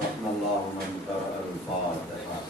رحم الله من قرأ الفاتحة.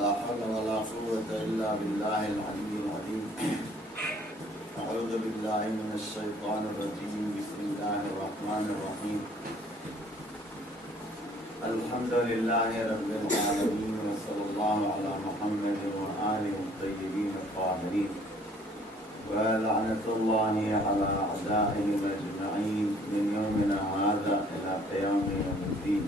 لا حول ولا قوة إلا بالله العلي العظيم. أعوذ بالله من الشيطان الرجيم. بسم الله الرحمن الرحيم. الحمد لله رب العالمين، وصلى الله على محمد وآله الطيبين الطاهرين، ولعنة الله على أعدائهم أجمعين من يومنا هذا إلى قيام يوم الدين.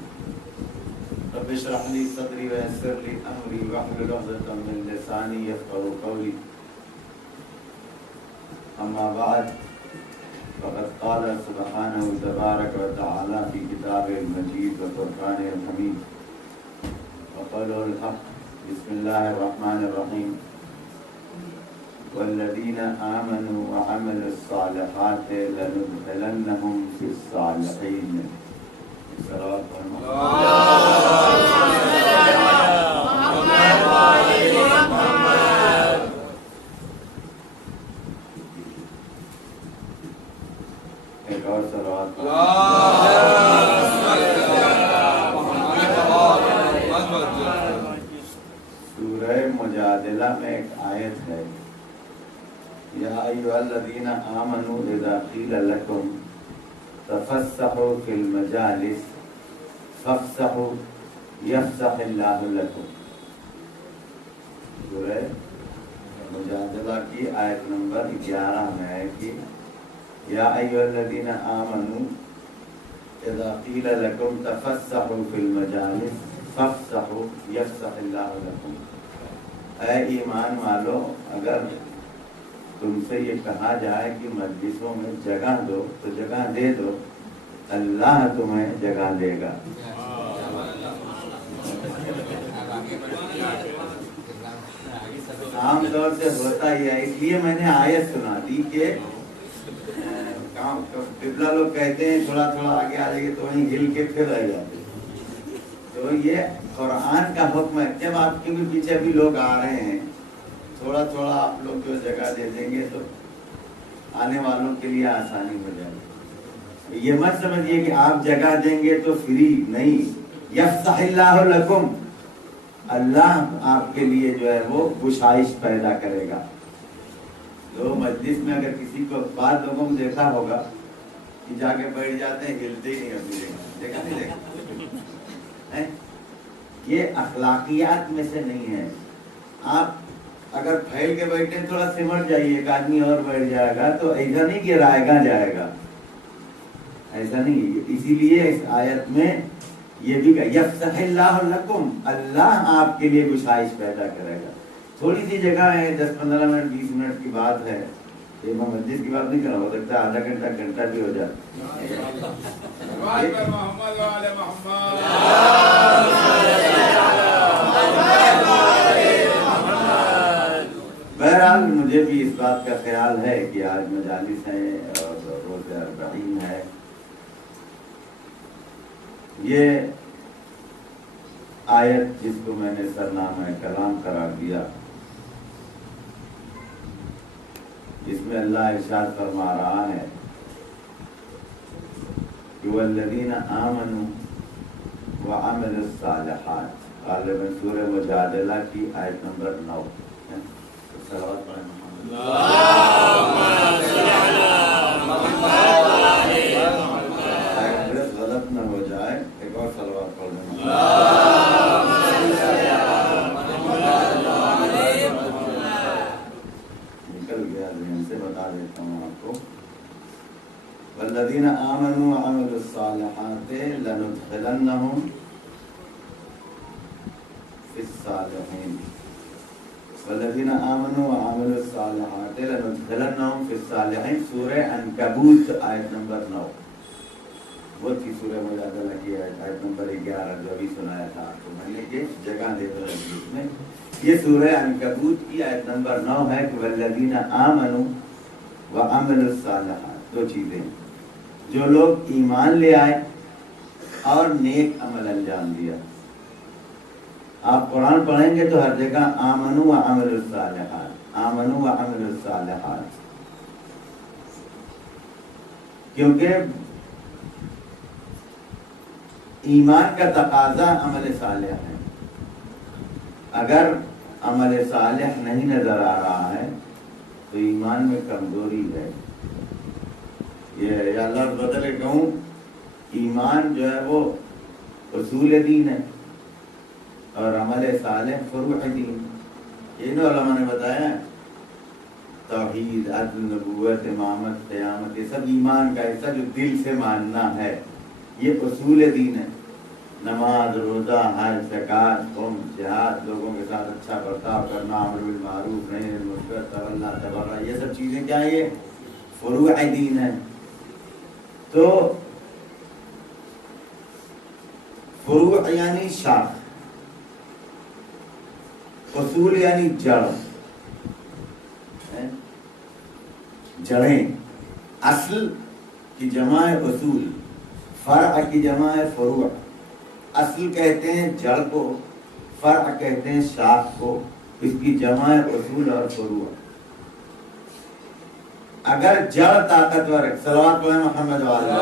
رب اشرح لي صدري ويسر لي امري واحلل عقدة من لساني يفقهوا قولي. اما بعد، فقد قال سبحانه تبارك وتعالى في كتابه المجيد وفرقانه الحميد وقوله الحق. بسم الله الرحمن الرحيم. والذين آمنوا وعملوا الصالحات لندخلنهم في الصالحين. صلوات ایک اور صلوات سورہ مجادلہ میں ایک آیت ہے، یا ایھا الذین آمنوا اذا قیل لکم تفسحوا فی المجالس فافسحوا یفسح اللہ لکم. سورہ مجادلہ کی آیت نمبر 11 میں ہے کہ یا ایھا الذین آمنوا اذا قیل لکم تفسحوا فی المجالس فافسحوا یفسح اللہ لکم. اے ایمان والو، اگر تم سے یہ کہا جائے کہ مجلسوں میں جگہ دو تو جگہ دے دو، اللہ تمہیں جگہ دے گا. عام طور سے ہوتا ہی ہے، اس لیے میں نے آیت سنا دی کہ قبلہ لوگ کہتے ہیں تھوڑا تھوڑا آگے آ جائے گے تو وہیں ہل کے پھر رہ جاتے ہیں. تو یہ قرآن کا حکم ہے. جب آپ کے بھی پیچھے بھی لوگ آ رہے ہیں، تھوڑا تھوڑا آپ لوگ جو جگہ دے دیں گے تو آنے والوں کے لیے آسانی ہو جائے گی. یہ مت سمجھیے کہ آپ جگہ دیں گے تو فری نہیں. یفسح اللہ لکم، اللہ آپ کے لیے جو ہے وہ گشائش پیدا کرے گا. تو مجلس میں اگر کسی کو بعض لوگوں کو دیکھا ہوگا کہ جا کے بیٹھ جاتے ہیں، ہلتے ہی نہیں اپنی جگہ. دیکھا نہیں دیکھا؟ یہ اخلاقیات میں سے نہیں ہے. آپ اگر پھیل کے بیٹھے تھوڑا سمٹ جائیے، ایک آدمی اور بیٹھ جائے گا تو ایسا نہیں کہ رائے گا جائے گا، ایسا نہیں. اسی لیے اس آیت میں یہ بھی کہا یفسح اللہ لکم، اللہ آپ کے لیے گشائش پیدا کرے گا. تھوڑی سی جگہ ہے، 10-15 منٹ 20 منٹ کی بات ہے. یہ میں مسجد کی بات نہیں کر رہا، ہو سکتا ہے آدھا گھنٹہ گھنٹہ بھی ہو جائے. بہرحال مجھے بھی اس بات کا خیال ہے کہ آج مجالس ہیں اور روز اربعین ہے. یہ آیت جس کو میں نے سرنامہ کلام قرار دیا، جس میں اللہ ارشاد فرما رہا ہے کہ والذین آمنوا وعملوا الصالحات، غالباً سورہ مجادلہ کی آیت نمبر 9. صلوات پڑھیں محمد. غلط نہ ہو جائے، ایک اور صلوات پڑھ لیں. نکل گیا ذہن سے، بتا دیتا ہوں آپ کو. والذین آمنوا وعملوا الصالحات لندخلنہم فی الصالحین. والذین آمنوا وعملوا الصالحات لندخلنہم فی الصالحین، سورہ عنکبوت آیت نمبر 9. وہ تھی سورہ مجادلہ کی آیت نمبر 11 جو ابھی سنایا تھا آپ کو میں نے کہ جگہ دے دو اس میں. یہ سورہ عنکبوت کی آیت نمبر 9 ہے کہ والذین آمنوا وعملوا الصالحات. دو چیزیں جو لوگ ایمان لے آئے اور نیک عمل انجام دیا. آپ قرآن پڑھیں گے تو ہر جگہ آمنوا وعملوا الصالحات آمنوا وعملوا الصالحات، کیونکہ ایمان کا تقاضا عمل صالح ہے. اگر عمل صالح نہیں نظر آ رہا ہے تو ایمان میں کمزوری ہے. یہ اللہ بدل کہوں ایمان جو ہے وہ اصول دین ہے اور عمل صالح فروع دین. انہوں علماء نے بتایا توحید، عدل، نبوت، امامت، قیامت یہ سب ایمان کا حصہ جو دل سے ماننا ہے، یہ اصول دین ہے. نماز، روزہ، حج، زکات، قوم، جہاد، لوگوں کے ساتھ اچھا برتاؤ کرنا، امر بالمعروف، نہی عن المنکر، تولّی تبرع، یہ سب چیزیں کیا ہیں؟ یہ فروع دین ہے. تو فروع یعنی شاخ، اصول یعنی جڑ، جڑیں. اصل کی جمع ہے اصول، فرع کی جمع ہے فروع. اصل کہتے ہیں جڑ کو، فرع کہتے ہیں شاخ کو، اس کی جمع ہے اصول اور فروع. اگر جڑ طاقتور ہے، صلوات پڑھیں محمد وعلیہ،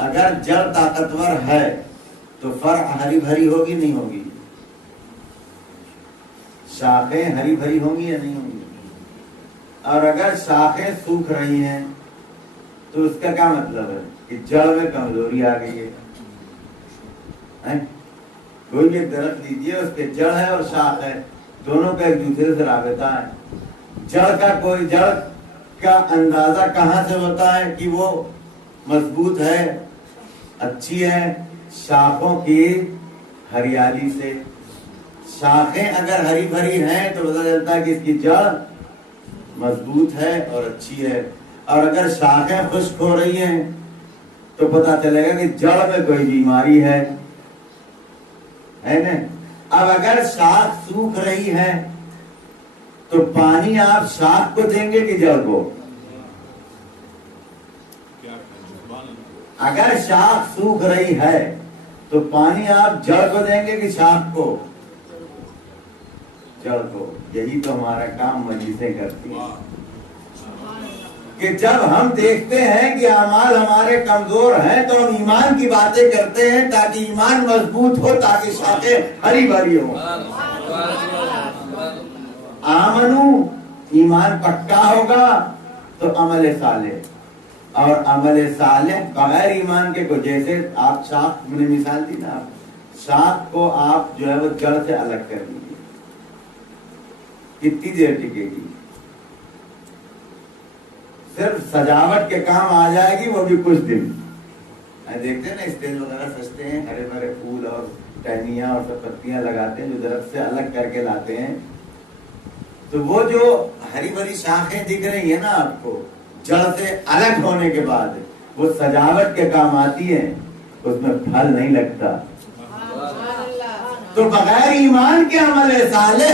اگر جڑ طاقتور ہے تو فرع ہری بھری ہوگی نہیں ہوگی؟ شاخیں ہری بھری ہوں گی یا نہیں ہوں گی؟ اور اگر شاخیں سوکھ رہی ہیں تو اس کا کیا مطلب ہے؟ کہ جڑ میں کمزوری آ گئی ہے. کوئی بھی درخت لیجیے، اس کے جڑ ہے اور شاخ ہے، دونوں کا ایک دوسرے سے رابطہ ہے. جڑ کا اندازہ کہاں سے ہوتا ہے کہ وہ مضبوط ہے، اچھی ہے؟ شاخوں کی ہریالی سے. شاخیں اگر ہری بھری ہیں تو پتہ چلتا ہے کہ اس کی جڑ مضبوط ہے اور اچھی ہے. اور اگر شاخیں خشک ہو رہی ہیں تو پتہ چلے گا کہ جڑ میں کوئی بیماری ہے نا. اب اگر شاخ سوکھ رہی ہے تو پانی آپ شاخ کو دیں گے کہ جڑ کو؟ اگر شاخ سوکھ رہی ہے تو پانی آپ جڑ کو دیں گے کہ شاخ کو؟ جڑ کو. یہی تو ہمارا کام مجلسیں کرتی ہیں کہ جب ہم دیکھتے ہیں کہ اعمال ہمارے کمزور ہیں تو ہم ایمان کی باتیں کرتے ہیں تاکہ ایمان مضبوط ہو، تاکہ شاخیں ہری بھری ہوں. آمنو ایمان پکا ہوگا تو عمل صالح، اور عمل صالح بغیر ایمان کے کو، جیسے آپ شاخ میں نے مثال دی نا، شاخ کو آپ جو ہے وہ جڑ سے الگ کر دیجیے، کتنی دیر ٹکے گی؟ صرف سجاوٹ کے کام آ جائے گی، وہ بھی کچھ دن. دیکھتے ہیں نا اسٹیج وغیرہ سجتے ہیں، ہرے بھرے پھول اور ٹہنیاں اور سب پتیاں لگاتے ہیں جو درخت سے الگ کر کے لاتے ہیں. تو وہ جو ہری بھری شاخیں دکھ رہی ہیں نا آپ کو جڑ سے الگ ہونے کے بعد، وہ سجاوٹ کے کام آتی ہیں، اس میں پھل نہیں لگتا. تو بغیر ایمان کے عمل صالح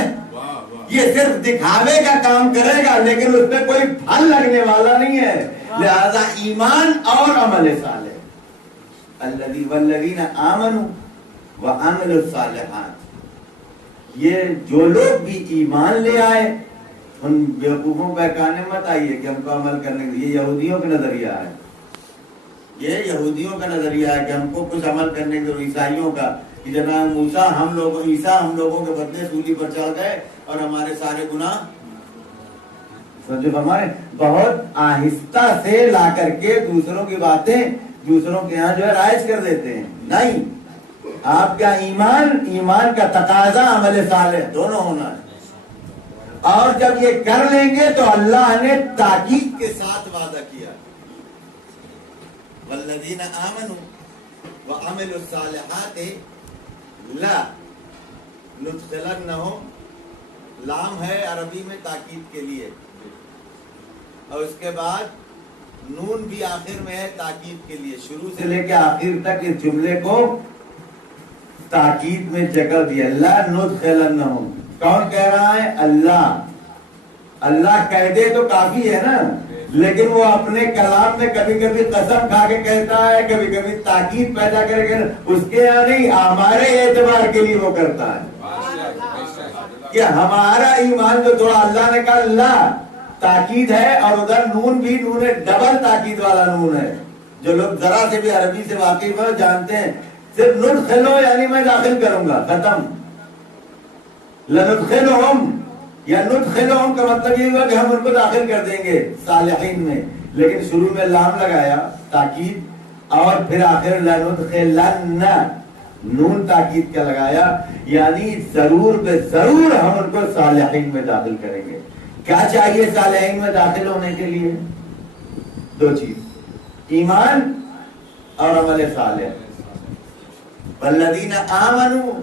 یہ صرف دکھاوے کا کام کرے گا لیکن اس میں کوئی پھل لگنے والا نہیں ہے. لہذا ایمان اور عمل صالح، والذین آمنوا وعملوا الصالحات، یہ جو لوگ بھی ایمان لے آئے ان بیوقوفوں پہ کہنے مت آئیے کہ ہم کو عمل کرنے کے، یہ یہودیوں کا نظریہ ہے. یہ یہودیوں کا نظریہ ہے کہ ہم کو کچھ عمل کرنے کے، عیسائیوں کا کہ جناب موسیٰ عیسیٰ ہم لوگوں کے بدلے سولی پر چڑھ گئے اور ہمارے سارے گناہ ہمارے. بہت آہستہ سے لا کر کے دوسروں کی باتیں دوسروں کے یہاں جو ہے رائج کر دیتے ہیں. نہیں، آپ کا ایمان کا تقاضا عمل صالح دونوں ہونا ہے. اور جب یہ کر لیں گے تو اللہ نے تاکید کے ساتھ وعدہ کیا، والذین آمنوا وعملوا الصالحات لا ندخلنہم، لام ہے عربی میں تاکید کے لیے، اور اس کے بعد نون بھی آخر میں ہے تاکید کے لیے. شروع سے لے کے آخر تک اس جملے کو تاکید میں جگہ دیا. لَنُدْخِلَنَّهُمْ. کون کہہ رہا ہے؟ اللہ. اللہ کہہ دے تو کافی ہے نا، لیکن وہ اپنے کلام میں کبھی کبھی قسم کھا کے کہتا ہے، کبھی کبھی تاکید پیدا کرے گا. اس کے یہاں نہیں، ہمارے اعتبار کے لیے وہ کرتا ہے کہ ہمارا ایمان جو تھوڑا اللہ نے کہا اللہ تاکید ہے، اور ادھر نون بھی نون ڈبل تاکید والا نون ہے. جو لوگ ذرا سے بھی عربی سے واقف ہیں جانتے ہیں صرف ندخلو یعنی میں داخل کروں گا، ختم. لندخلہم یا ندخلہم کا مطلب یہ ہوا کہ ہم ان کو داخل کر دیں گے صالحین میں، لیکن شروع میں لام لگایا تاکید، اور پھر آخر لندخلن نون تاکید کا لگایا، یعنی ضرور بے ضرور ہم ان کو صالحین میں داخل کریں گے. کیا چاہیے صالحین میں داخل ہونے کے لیے؟ دو چیز، ایمان اور عمل صالح. والذین آمنوا،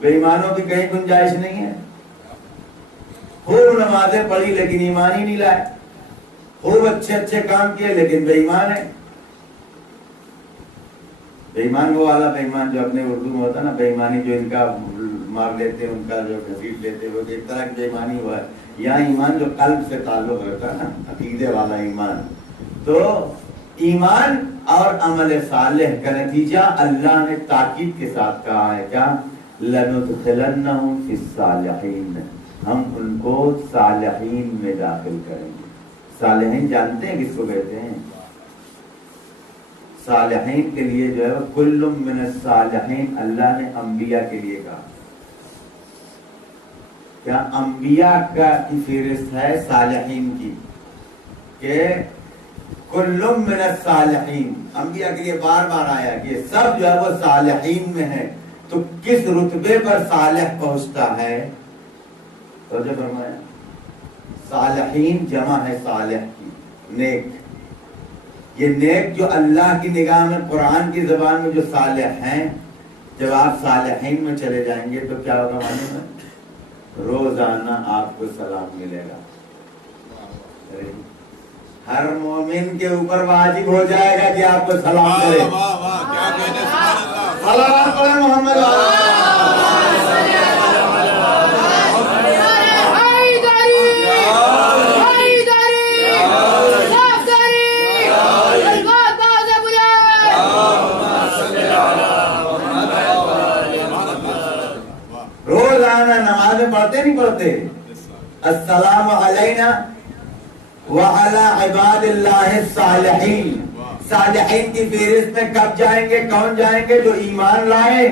بے ایمانوں کی کہیں گنجائش نہیں ہے. خوب نمازیں پڑھی لیکن ایمان ہی نہیں لائے، خوب اچھے اچھے کام کیے لیکن بے ایمان ہے. بے ایمان وہ والا بے ایمان جو اپنے اردو میں ہوتا ہے نا، بے ایمانی جو ان کا مار لیتے، ان کا جو گھسیٹ لیتے، وہ ایک طرح کی بے ایمانی ہوا ہے. یا ایمان جو قلب سے تعلق رکھتا ہے نا، عقیدے والا ایمان. تو ایمان اور عمل صالح کا نتیجہ اللہ نے تاکید کے ساتھ کہا ہے کیا؟ لَنُدْخِلَنَّهُمْ فِي الصَّالِحِينَ، ہم ان کو صالحین میں داخل کریں گے. صالحین جانتے ہیں کس کو کہتے ہیں؟ صالحین کے لیے جو ہے کل من الصالحین اللہ نے انبیاء کے لیے کہا. کیا انبیاء کا کی فہرست ہے صالحین کی، کہ کل من الصالحین، انبیاء کے لیے بار بار آیا کہ سب جو ہے وہ صالحین میں ہے. تو کس رتبے پر صالح پہنچتا ہے؟ توجہ فرمایا، صالحین جمع ہے صالح کی، نیک. یہ نیک جو اللہ کی نگاہ میں قرآن کی زبان میں جو صالح ہیں، جب آپ صالحین میں چلے جائیں گے تو کیا ہوگا معلوم ہے؟ روزانہ آپ کو سلام ملے گا. ہر مومن کے اوپر واجب ہو جائے گا کہ آپ کو سلام کرے. صلوات پڑھیں محمد. روزانہ نمازیں پڑھتے نہیں پڑھتے؟ السلام علینا وعلی عباد اللہ الصالحین. صالحین کی فہرست میں کب جائیں گے؟ کون جائیں گے؟ جو ایمان لائے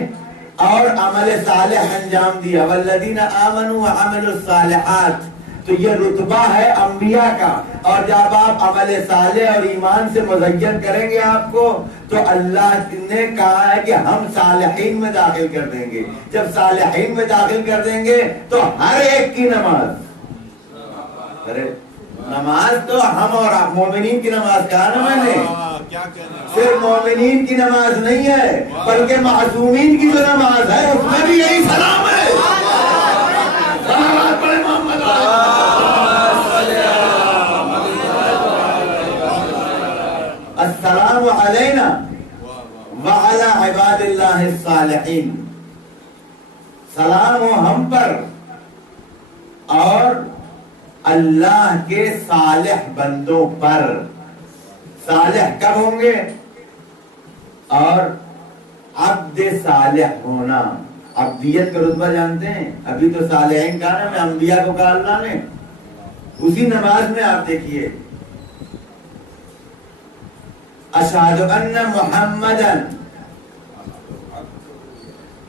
اور عمل صالح انجام دیا. والذین آمنوا وعملوا الصالحات. تو یہ رتبہ ہے انبیاء کا. اور جب آپ عمل صالح اور ایمان سے مزین کریں گے آپ کو، تو اللہ نے کہا ہے کہ ہم صالحین میں داخل کر دیں گے. جب صالحین میں داخل کر دیں گے تو ہر ایک کی نماز، نماز تو ہم اور آپ مومنین کی نماز کہا نا میں نے، صرف مومنین کی نماز نہیں ہے بلکہ معصومین کی جو نماز ہے اس میں بھی یہی سلام ہے. السلام علینا وعلی عباد اللہ الصالحین. سلام ہو ہم پر اور اللہ کے صالح بندوں پر. صالح کب ہوں گے؟ اور عبد صالح ہونا. عبدیت کا رتبہ جانتے ہیں؟ ابھی تو صالحین کہا نا، میں انبیاء کو کہا اللہ نے. اسی نماز میں آپ دیکھیے، اشہد ان محمدًا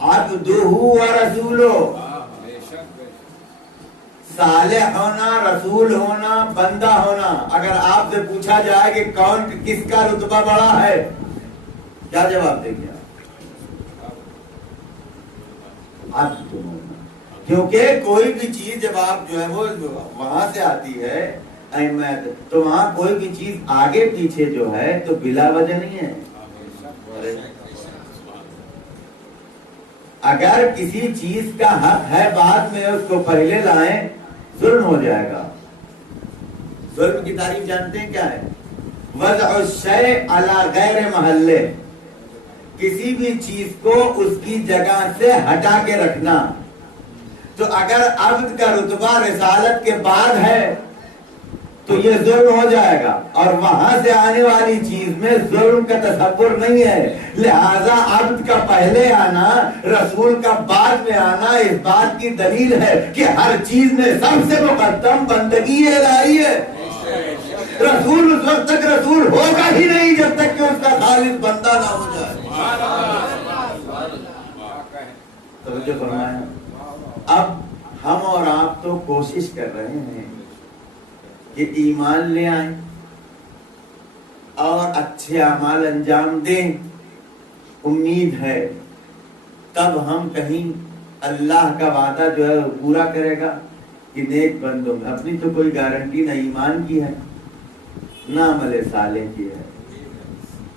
عبدہ ورسولہ. صالح ہونا، رسول ہونا، بندہ ہونا. اگر آپ سے پوچھا جائے کہ کون کس کا رتبہ بڑا ہے، کیا جواب دیں گے آپ؟ کیونکہ کوئی بھی چیز جب آپ جو ہے وہ وہاں سے آتی ہے تو وہاں کوئی بھی چیز آگے پیچھے جو ہے تو بلا وجہ نہیں ہے. اگر کسی چیز کا حق ہے بعد میں اس کو پہلے لائیں، ظلم ہو جائے گا. ظلم کی تعریف جانتے ہیں کیا ہے؟ وضع الشیء علی غیر محلہ، کسی بھی چیز کو اس کی جگہ سے ہٹا کے رکھنا. تو اگر عبد کا رتبہ رسالت کے بعد ہے تو یہ ظلم ہو جائے گا، اور وہاں سے آنے والی چیز میں ظلم کا تصور نہیں ہے. لہذا عبد کا پہلے آنا، رسول کا بعد میں آنا اس بات کی دلیل ہے کہ ہر چیز میں سب سے مقدم بندگی الہی ہے. رسول اس وقت تک رسول ہوگا ہی نہیں جب تک کہ اس کا خالص بندہ نہ ہو جائے. توجہ فرمایا. اب ہم اور آپ تو کوشش کر رہے ہیں کہ ایمان لے آئیں اور اچھے اعمال انجام دیں. امید ہے تب ہم کہیں اللہ کا وعدہ جو ہے وہ پورا کرے گا کہ نیک بندوں میں. اپنی تو کوئی گارنٹی نہ ایمان کی ہے نہ عمل صالح کی ہے،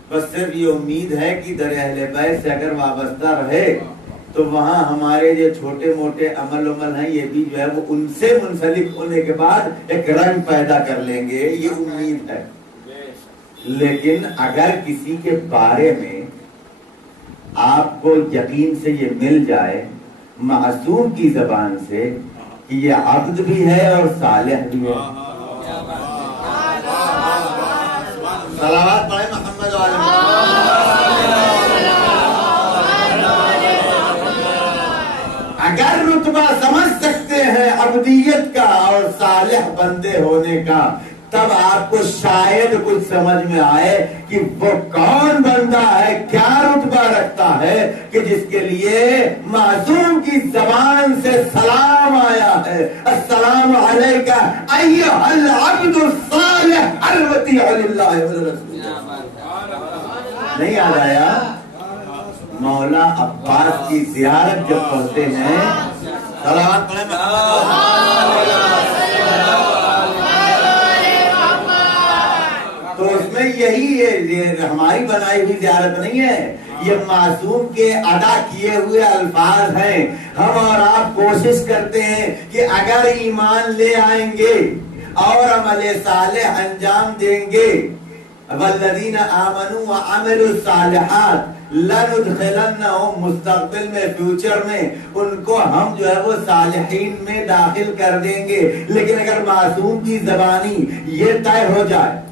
بس صرف یہ امید ہے کہ در اہل بیت سے اگر وابستہ رہے تو وہاں ہمارے جو چھوٹے موٹے عمل ہیں یہ بھی جو ہے وہ ان سے منسلک ہونے کے بعد ایک رنگ پیدا کر لیں گے، یہ امید ہے. لیکن اگر کسی کے بارے میں آپ کو یقین سے یہ مل جائے معصوم کی زبان سے کہ یہ عبد بھی ہے اور صالح بھی ہے، صلوات پڑھیں محمد علیہ اگر رتبہ سمجھ سکتے ہیں عبدیت کا اور صالح بندے ہونے کا، تب آپ کو شاید کچھ سمجھ میں آئے کہ وہ کون بندہ ہے، کیا رتبہ رکھتا ہے کہ جس کے لیے معصوم کی زبان سے سلام آیا ہے. السلام علیکہ ایھا العبد الصالح المطیع للہ ولرسولہ. نہیں یاد آیا؟ مولا عباس کی زیارت جب پڑھتے ہیں، صلوات پڑھیں تو اس میں یہی ہے، ہماری بنائی ہوئی زیارت نہیں ہے، یہ معصوم کے ادا کیے ہوئے الفاظ ہیں. ہم اور آپ کوشش کرتے ہیں کہ اگر ایمان لے آئیں گے اور عمل صالح انجام دیں گے، والذین آمنوا وعملوا الصالحات لندخلنہم، مستقبل میں فیوچر میں ان کو ہم جو ہے وہ صالحین میں داخل کر دیں گے. لیکن اگر معصوم کی زبانی یہ طے ہو جائے،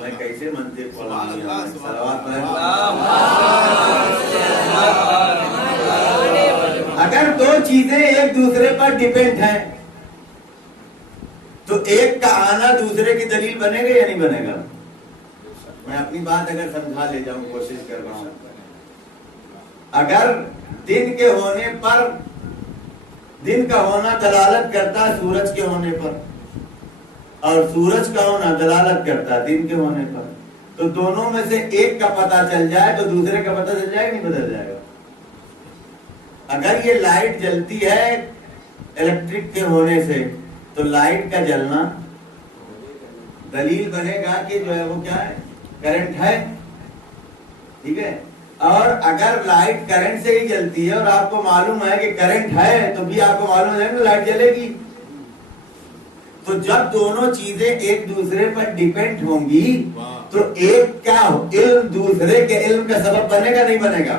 میں کیسے منطق پڑھوں؟ اگر دو چیزیں ایک دوسرے پر ڈیپینڈ ہیں تو ایک کا آنا دوسرے کی دلیل بنے گا یا نہیں بنے گا؟ میں اپنی بات اگر سمجھا لے جاؤں، کوشش کر رہا ہوں. اگر دن کے ہونے پر، دن کا ہونا دلالت کرتا ہے سورج کے ہونے پر، اور سورج کا ہونا دلالت کرتا ہے دن کے ہونے پر، تو دونوں میں سے ایک کا پتہ چل جائے تو دوسرے کا پتہ چل جائے گا نہیں بدل جائے گا؟ اگر یہ لائٹ جلتی ہے الیکٹرک کے ہونے سے تو لائٹ کا جلنا دلیل بنے گا کہ جو ہے وہ کیا ہے، کرنٹ ہے. ٹھیک ہے. اور اگر لائٹ کرنٹ سے ہی جلتی ہے اور آپ کو معلوم ہے کہ کرنٹ ہے تو بھی آپ کو معلوم ہے کہ لائٹ جلے گی. تو جب دونوں چیزیں ایک دوسرے پر ڈیپینڈ ہوں گی تو ایک کا علم دوسرے کے علم کا سبب بنے گا نہیں بنے گا؟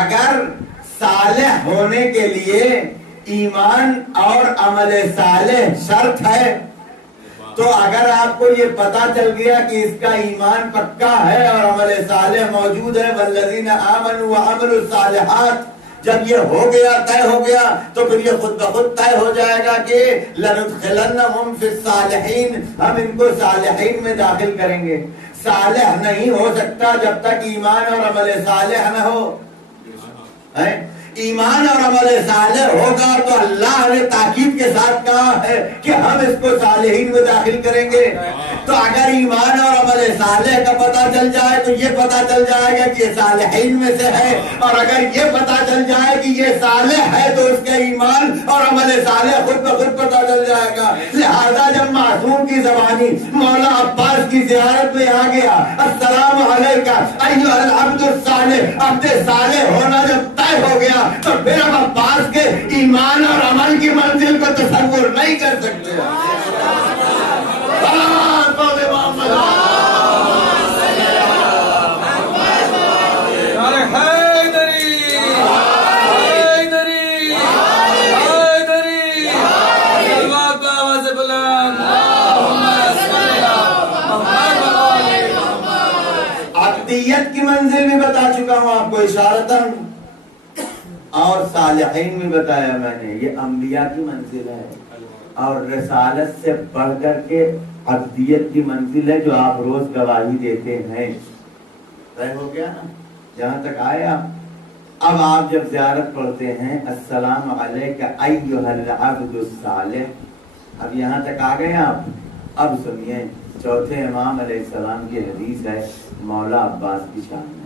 اگر صالح ہونے کے لیے ایمان اور عمل صالح شرط ہے تو اگر آپ کو یہ پتا چل گیا کہ اس کا ایمان پکا ہے اور عمل صالح موجود ہے، والذین آمنوا وعملوا الصالحات، جب یہ ہو گیا، طے ہو گیا، تو پھر یہ خود بخود طے ہو جائے گا کہ لندخلنہم فی الصالحین، ہم ان کو صالحین میں داخل کریں گے. صالح نہیں ہو سکتا جب تک ایمان اور عمل صالح نہ ہو. ایمان اور عمل صالح ہوگا تو اللہ نے تاکید کے ساتھ کہا ہے کہ ہم اس کو صالحین میں داخل کریں گے. تو اگر ایمان اور عمل صالح کا پتہ چل جائے تو یہ پتہ چل جائے گا کہ یہ صالحین میں سے ہے، اور اگر یہ پتہ چل جائے کہ یہ صالح ہے تو اس کے ایمان اور عمل صالح خود بخود پتہ چل جائے گا. لہذا جب معصوم کی زبانی مولا عباس کی زیارت میں آ گیا، السلام علیکہ ایھا العبد الصالح، عبد صالح ہونا جب طے ہو گیا تو پھر ہم عباس کے ایمان اور عمل کی منزل کو تصور نہیں کر سکتے. عبدیت کی منزل بھی بتا چکا ہوں آپ کو اشارتاً، اور صالحین بھی بتایا میں نے. یہ انبیاء کی منزل ہے اور رسالت سے بڑھ کر کے عبدیت کی منزل ہے جو آپ روز گواہی دیتے ہیں. طے ہو گیا نا جہاں تک آئے آپ. اب آپ جب زیارت پڑھتے ہیں السلام علیکہ ایھا العبد الصالح، اب یہاں تک آ گئے آپ. اب سنیے چوتھے امام علیہ السلام کی حدیث ہے مولا عباس کی شان میں.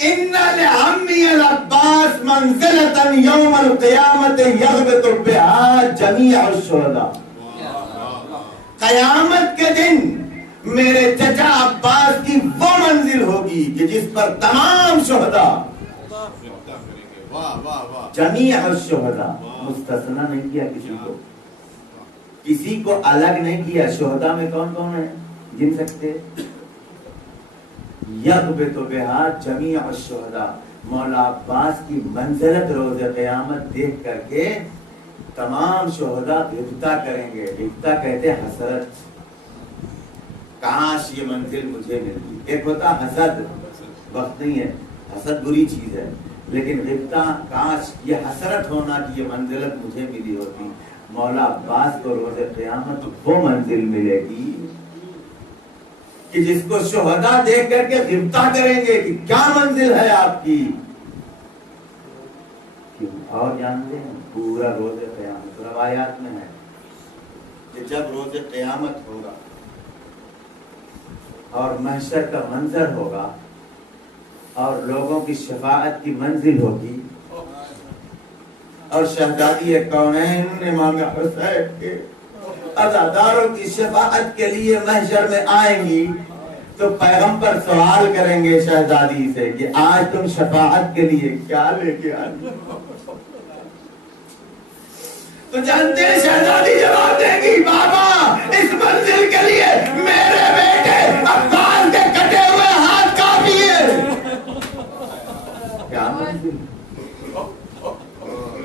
ان لعمی العباس منزلۃ یوم القیامۃ یغبط بها جمیع الشہداء. قیامت کے دن میرے چچا عباس کی وہ منزل ہوگی کہ جس پر تمام شہداء، جمیع الشہداء، مستثنا نہیں کیا کسی کو، کسی کو الگ نہیں کیا. شہداء میں کون کون ہے گن سکتے؟ یغبط بہا جمیع الشہداء. مولا عباس کی منزلت روز قیامت دیکھ کر کے تمام شہداء غبطہ کریں گے. غبطہ کہتے ہیں حسرت، کاش یہ منزل مجھے ملتی. ایک ہوتا حسد، وقت نہیں ہے، حسد بری چیز ہے، لیکن غبطہ کاش یہ حسرت ہونا کہ یہ منزلت مجھے ملی ہوتی. مولا عباس کو روز قیامت وہ منزل ملے گی کہ جس کو شہداء دیکھ کر کے غبطہ کریں گے کہ کیا منزل ہے آپ کی. اور جانتے ہیں پورا روز قیامت روایات میں ہے کہ جب روز قیامت ہوگا اور محشر کا منظر ہوگا اور لوگوں کی شفاعت کی منزل ہوگی اور شہزادی کونین امام حسین کے عزاداروں کی شفاعت کے لیے محشر میں آئیں گی، تو پیغمبر سوال کریں گے شہزادی سے کہ آج تم شفاعت کے لیے کیا لے کے آئی؟ تو جانتے ہیں شہزادی جواب دے گی بابا اس منزل کے لیے میرے بیٹے عباس کے کٹے ہوئے ہاتھ کافی ہے. کیا منزل؟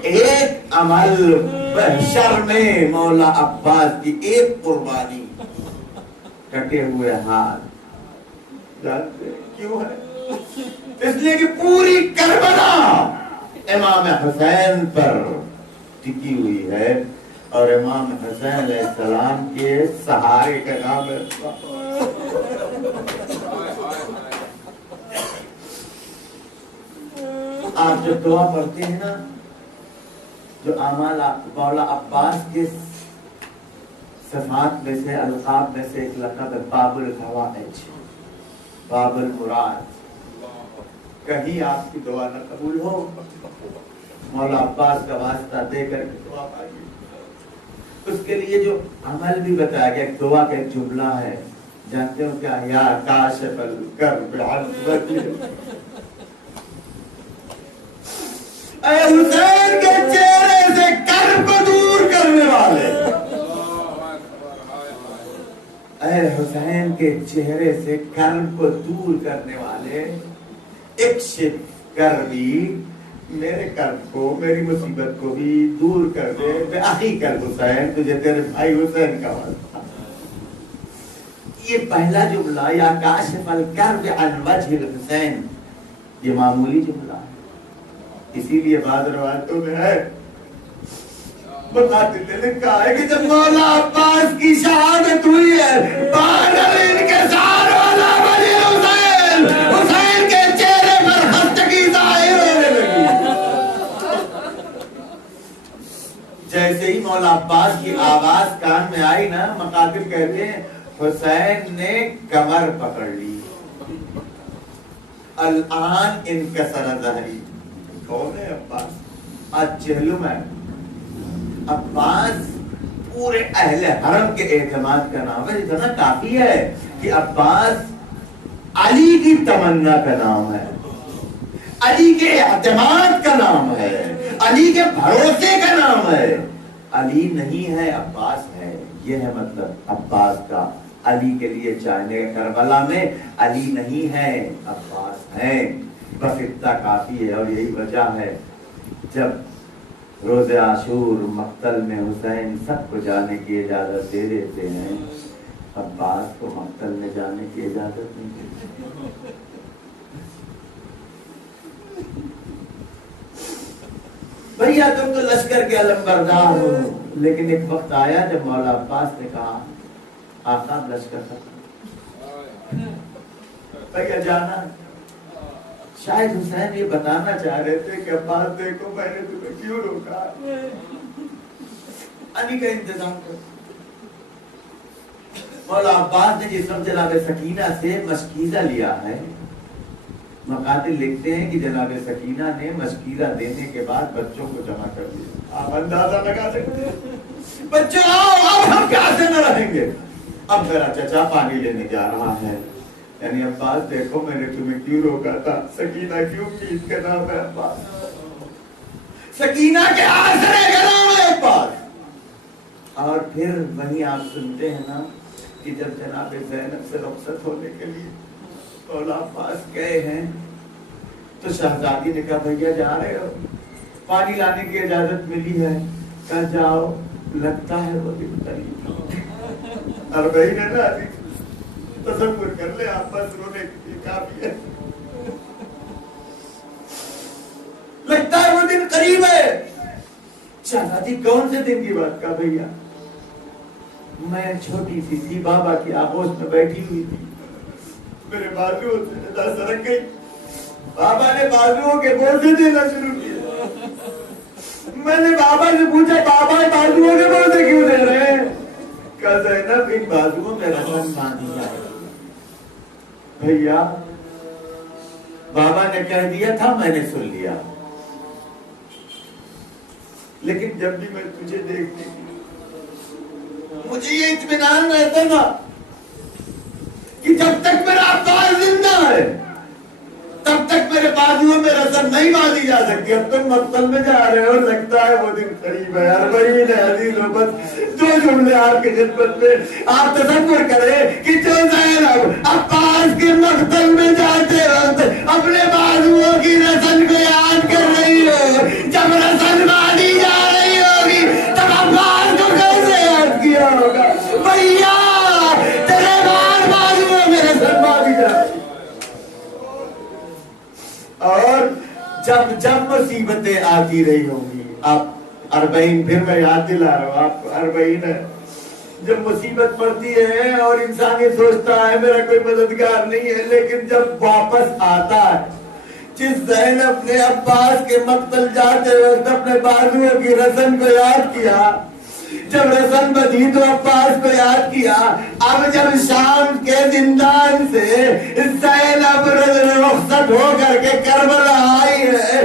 ایک عمل محشر میں مولا عباس کی ایک قربانی، کٹے ہوئے ہاتھ. جانتے کیوں ہے؟ اس لیے کہ پوری کربلا امام حسین پر ٹکی ہوئی ہے اور امام حسین علیہ السلام کے سہارے کا نام ہے. آپ جب دعا پڑھتے ہیں نا، جو اعمال مولا عباس کے صفات میں سے، القاب میں سے ایک لقب ہے باب الحوائج، باب المراد. کہیں آپ کی دعا نہ قبول ہو، مولا عباس کا واسطہ دے کر کے دعا پائیے. اس کے لیے جو عمل بھی بتایا گیا، ایک دعا کا ایک جملہ ہے، جانتے ہو کیا؟ یا کاشف الکرب عن، اے حسین کے چہرے سے کرب کو دور کرنے والے، اے حسین کے چہرے سے کرب کو دور کرنے والے، اکشف کربی، میرے کرب کو، میری مصیبت کو بھی دور کر دے. بے اخی کر حسین، تجھے تیرے بھائی حسین کا واسطہ. یہ پہلا جملہ یا کاشف الکرب عن وجہ الحسین، یہ معمولی جملہ ہے. اسی لیے بعض روایتوں میں ہے، مقاتل نے لکھا ہے کہ جب مولا عباس کی شہادت ہوئی ہے، بادل انکسار والا وجہ حسین، حسین کے چہرے پر خستگی ظاہر ہونے لگی. جیسے ہی مولا عباس کی آواز کان میں آئی نا، مقاتل کہتے ہیں حسین نے کمر پکڑ لی. الان انکسر ظہری. کون ہے عباس؟ آج جہلم ہے. عباس پورے اہل حرم کے اعتماد کا نام ہے. اتنا کافی ہے کہ عباس علی کی تمنا کا نام ہے، علی کے اعتماد کا نام ہے، علی کے بھروسے کا نام ہے۔ علی نہیں ہے، عباس ہے، یہ ہے مطلب عباس کا، علی کے لیے چاہنے کا۔ کربلا میں علی نہیں ہے، عباس ہے، بس اتنا کافی ہے۔ اور یہی وجہ ہے جب روز عاشور مقتل میں حسین سب کو جانے کی اجازت دے دیتے ہیں، عباس کو مقتل میں جانے کی اجازت نہیں دیتے۔ بھیا تم تو لشکر کے علم بردار ہو، لیکن ایک وقت آیا جب مولا عباس نے کہا آقا لشکر ختم، بھیا جانا۔ شاید حسین یہ بتانا چاہ رہے تھے کہ عباس دیکھو میں نے تمہیں کیوں روکا، علی کا انتظام کرو۔ مولا عباس نے جس وقت جناب سکینہ سے مشکیزہ لیا ہے، مقاتل لکھتے ہیں کہ جناب سکینہ نے مشکیزہ دینے کے بعد بچوں کو جمع کر دیا۔ آپ اندازہ لگا سکتے ہیں، بچوں آؤ اب ہم پیاسے نہ رہیں گے، اب میرا چچا پانی لینے جا رہا ہے۔ یعنی عباس دیکھو میں نے تمہیں کیوں روکا تھا، سکینہ کیوں کی، اس کا نام ہے عباس، سکینہ کے آسرے کا نام ہے عباس۔ اور پھر وہیں آپ سنتے ہیں نا کہ جب جناب زینب سے رخصت ہونے کے لیے مولا عباس گئے ہیں تو شہزادی نے کہا بھیا جا رہے ہو، پانی لانے کی اجازت ملی ہے، کہا جاؤ، لگتا ہے وہ دن قریب۔ اور بھائی نے نا تصور کر لے آپ بس رونے کی کافی ہے، لگتا ہے وہ دن قریب ہے۔ شہزادی کون سے دن کی بات کا بھیا؟ میں چھوٹی سی تھی، بابا کی آغوش میں بیٹھی ہوئی تھی، میرے بازو سے سرک گئی، بابا نے بازوؤں کے بوسے دینا شروع کیا۔ میں نے بابا سے پوچھا بابا بازوؤں کے بوسے کیوں دے رہے ہیں؟ کہا زینب ان بازوؤں میں رسن باندھی جائے۔ بھیا بابا نے کہہ دیا تھا، میں نے سن لیا، لیکن جب بھی میں تجھے دیکھتی تھی مجھے یہ اطمینان رہتا نا کہ جب تک میرا عباس زندہ ہے تب تک میرے بازوؤں میں رسن نہیں باندھی جا سکتی۔ اب تم مقتل میں جا رہے ہو، لگتا ہے وہ دن قریب ہے۔ اربعین حدیث و بس دو جملے آپ کی خدمت میں، آپ تصور کریں کہ جو زینب عباس کے مقتل میں جاتے وقت اپنے بازوؤں کی رسن کو یاد کر رہی ہو، جب رسن باندھی جا رہی ہوگی تب عباس کو کیسے یاد کیا ہوگا؟ بھیا تیرے بعد بازوؤں میں رسن باندھی جا رہی، اور جب مصیبتیں آتی رہی ہوں گی، آپ اربعین پھر میں یاد دلا رہا ہوں آپ کو، اربعین ہے جب مصیبت پڑتی ہے اور انسان یہ سوچتا ہے میرا کوئی مددگار نہیں ہے، لیکن جب واپس آتا ہے، جس زینب نے عباس کے مقتل جاتے وقت اپنے بازوؤں کی رسن کو یاد کیا، جب رسن بدھی تو عباس کو یاد کیا، اب جب شام کے زندان سے زینب رخصت ہو کر کے کربلا آئی ہے،